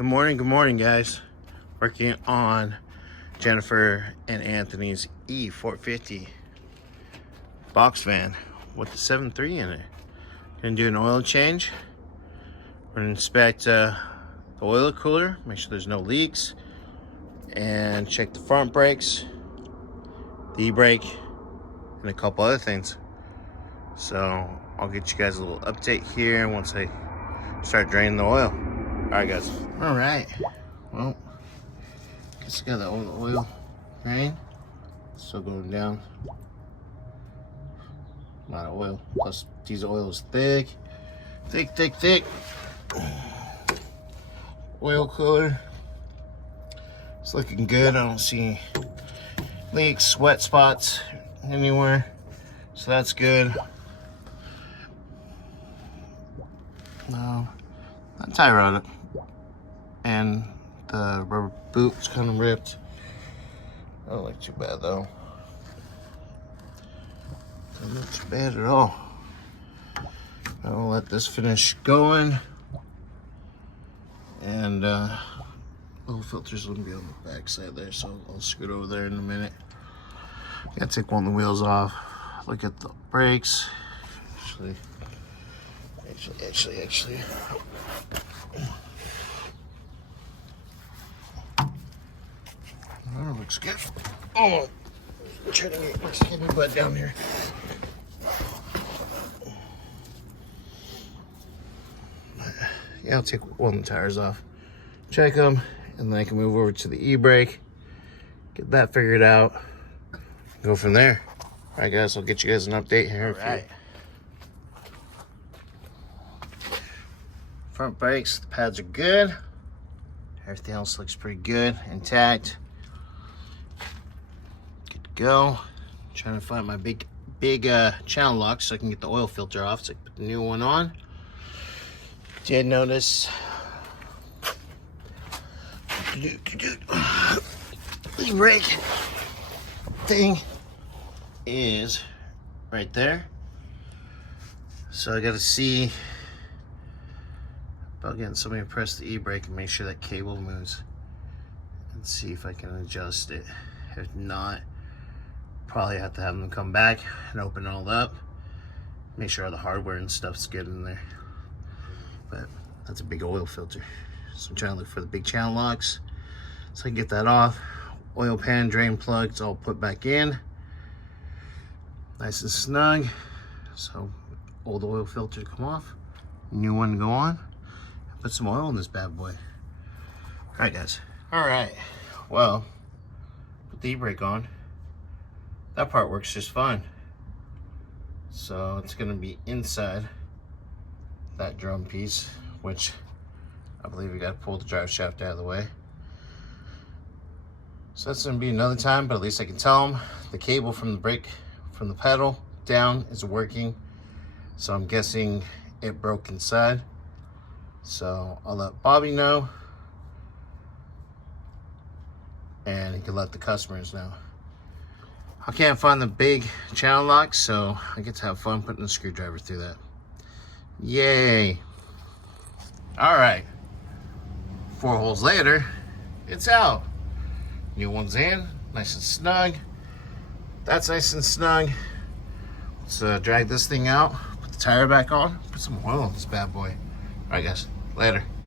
Good morning, guys. Working on Jennifer and Anthony's E450 box van with the 7.3 in it. Gonna do an oil change. We're gonna inspect the oil cooler, make sure there's no leaks, and check the front brakes, the e-brake, and a couple other things. So I'll get you guys a little update here once I start draining the oil. All right, guys. All right. Well, guess I got the oil drain. Still going down. A lot of oil. Plus, diesel oil is thick. Thick. Oil cooler. It's looking good. I don't see leaks, wet spots anywhere. So that's good. No, that tire on it. And the rubber boot's kind of ripped. I don't look too bad though. Doesn't look too bad at all. I'll let this finish going. And little filter's gonna be on the back side there, so I'll scoot over there in a minute. Gotta take one of the wheels off. Look at the brakes. Actually. Oh, looks good. Oh, try to get my skinny butt down here. Yeah, I'll take one of the tires off, check them, and then I can move over to the e-brake, get that figured out, go from there. All right, guys, I'll get you guys an update here. All right. Front brakes, the pads are good. Everything else looks pretty good, intact. Good to go. Trying to find my big channel lock so I can get the oil filter off, so I can put the new one on. Did notice the brake thing is right there, so I got to see about getting somebody to press the e-brake and make sure that cable moves, and see if I can adjust it. If not, probably have to have them come back and open it all up, make sure all the hardware and stuff's good in there. But that's a big oil filter, so I'm trying to look for the big channel locks so I can get that off. Oil pan, drain plugs all put back in, nice and snug. So old oil filter come off, new one go on. Put some oil in this bad boy. All right, guys. All right, well, put the e-brake on. That part works just fine. So it's gonna be inside that drum piece, which I believe we got to pull the drive shaft out of the way. So that's gonna be another time, but at least I can tell them the cable from the brake, from the pedal down, is working. So I'm guessing it broke inside. So I'll let Bobby know, and he can let the customers know. I can't find the big channel lock, so I get to have fun putting a screwdriver through that. Yay. All right, 4 holes later, it's out. New one's in, nice and snug. That's nice and snug. Let's drag this thing out, put the tire back on, put some oil on this bad boy. All right, guys, later.